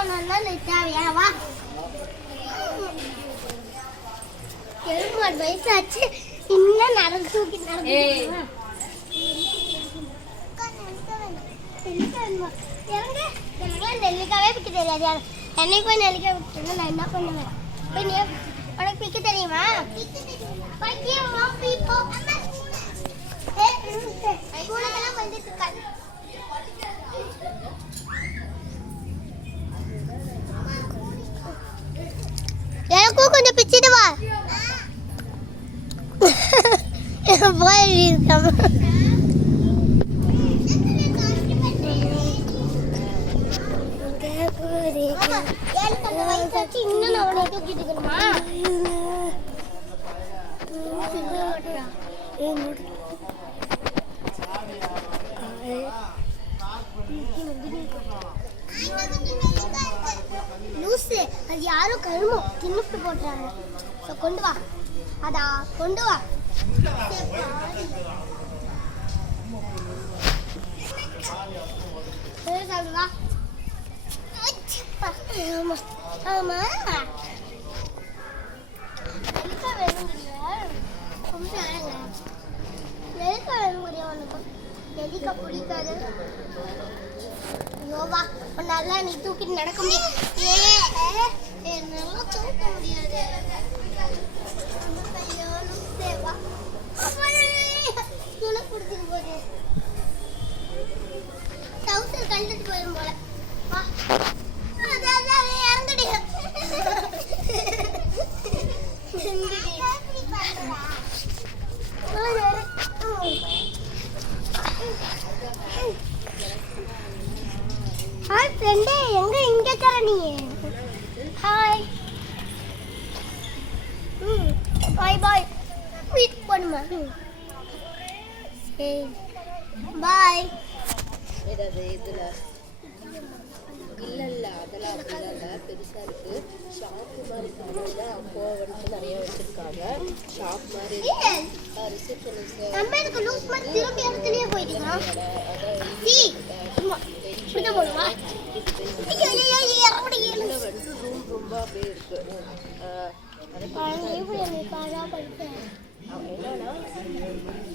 போனோம்னா தேவையாவா எழுபது வயசாச்சு இன்னும் நடந்து தூக்கி நடந்து நெல்லிக்காவே பிக்க தெரியாது. என்னைக்கு போய் நெல்லிக்காய் விட்டுருங்க நான் என்ன பண்ணுவேன்? போய் நீ உனக்கு பிக்க தெரியுமா? எனக்கும் கொஞ்சம் பிச்சுட்டு வா. போய் இன்னும் நான் அவனை தூக்கிட்டு இருக்கணுமா? லூசு, அது யாரும் கருமோ தின்னுட்டு போட்டுறாங்க. கொண்டு வா, அதா கொண்டு வா. சாப்பிடுவா. ஆமா ஆமா நெல்லிக்காய் வேணுங்கிறிய ரொம்ப அழகா நெல்லிக்காய் வேணுங்கிறிய உனக்கு நெல்லிக்காய் பிடிக்காது. யோவா நல்லா நீ தூக்கிட்டு நடக்க முடியாது. என்னால தூக்க முடியாது. உனக்கு பிடிச்சிட்டு போகுது. டவுசர் கழுத்துட்டு போயிடும் போல. வா ஹாய் ஃப்ரெண்டே, எங்க இங்க இருக்கற நீ? ஹாய். By by. மீட் பண்ணுமா? சரி. பை. இதுல இல்ல அதெல்லாம் அப்படிலாம் பெருசா இருக்கு. ஷாப் மாதிரி இருக்கிறது அப்போ வந்து நிறைய வச்சிருக்காங்க. ஷாப் மாதிரி ரிசப்ஷனிஸ்ட் நம்ம இதுக்கு லூஸ் மாதிரி திருப்பி இடத்துலயே போயிட்டீங்க. சி சுத்த போடுவா. ரூம் அப்படியே இருக்கு. என்னன்னா